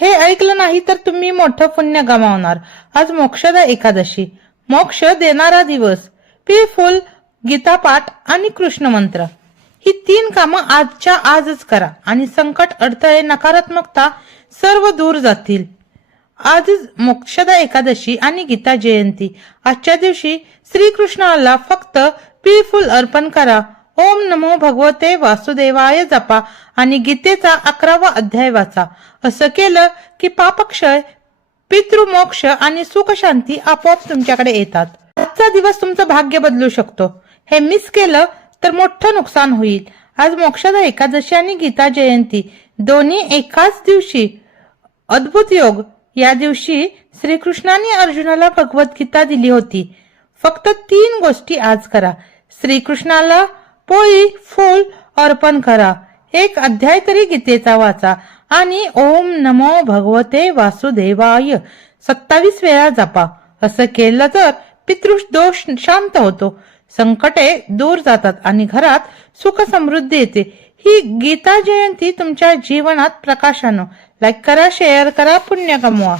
हे ऐकलं नाही तर तुम्ही मोठं पुण्य गमावणार। आज मोक्षदा एकादशी, मोक्ष देणारा दिवस। पी फुल, गीता पाठ आणि कृष्ण मंत्र ही 3 कामं आजच्या आजच करा आणि संकट, अडथळे, नकारात्मकता सर्व दूर जातील। आज मोक्षदा एकादशी आणि गीता जयंती। आजच्या दिवशी श्रीकृष्णाला फक्त पी फुल अर्पण करा। ओम नमो भगवते वासुदेवाय जपा आणि गीतेचा 11वा अध्याय वाचा। असं केलं की पापक्षय, पितृमोक्ष आणि सुख शांती आपोआप तुमच्याकडे येतात। आजचा दिवस तुमचं भाग्य बदलू शकतो। हे मिस केलं तर मोठं नुकसान होईल। आज मोक्षदा एकादशी आणि गीता जयंती दोन्ही एकाच दिवशी, अद्भुत योग। या दिवशी श्रीकृष्णाने अर्जुनाला भगवद्गीता दिली होती। फक्त 3 गोष्टी आज करा। श्रीकृष्णाला पोळी फूल अर्पण करा, 1 अध्याय तरी गीतेचा वाचा आणि ओम नमो भगवते वासुदेवाय 27 वेळा जपा। असं केलं तर पितृदोष शांत होतो, संकटे दूर जातात आणि घरात सुख समृद्धी येते। ही गीता जयंती तुमच्या जीवनात प्रकाश आणो। लाईक करा, शेअर करा, पुण्य कमवा।